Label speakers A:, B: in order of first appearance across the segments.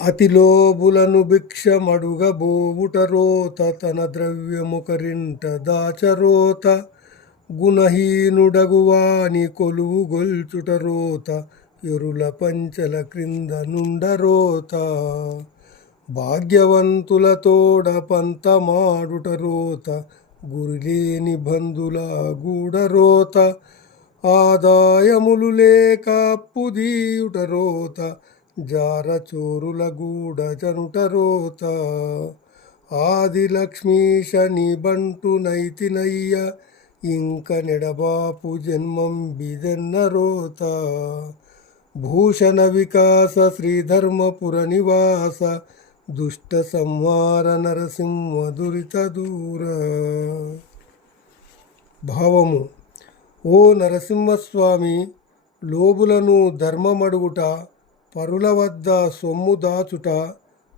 A: అతిలోబులను భిక్షమడుగబోవుట రోత తన ద్రవ్యము కరింట దాచరోత. గుణహీనుడగువాని కొలువు గొల్చుట రోత ఎరుల పంచల క్రింద నుండరోత భాగ్యవంతులతోడ పంతమాడుట రోత గురిలేని బంధుల గూడరోత ఆదాయములు లేక అప్పుదీయుట రోత జారచోరుల గూడ జనుట రోత బంటు నైతినయ్య ఇంక నెడబాపు జన్మం బిదెన్నరోత భూషణ వికాస శ్రీధర్మపుర నివాస దుష్ట సంహార నరసింహ దురిత దూర. భావము ఓ నరసింహస్వామి లోబులను ధర్మమడుగుట పరుల వద్ద సొమ్ము దాచుట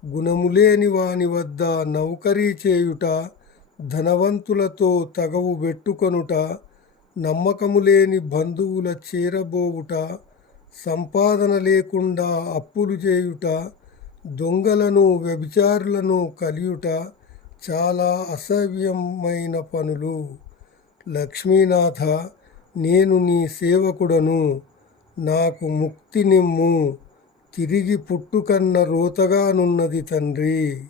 A: గుణములేని వాని వద్ద నౌకరీ చేయుట ధనవంతులతో తగవు పెట్టుకొనుట నమ్మకము లేని బంధువుల చేరబోవుట సంపాదన లేకుండా అప్పులు చేయుట దొంగలను వ్యభిచారులను కలియుట చాలా అసహ్యమైన పనులు. లక్ష్మీనాథ నేను నీ సేవకుడను నాకు ముక్తి నిమ్ము. తిరిగి పుట్టుకన్న రోతగానున్నది తండ్రి.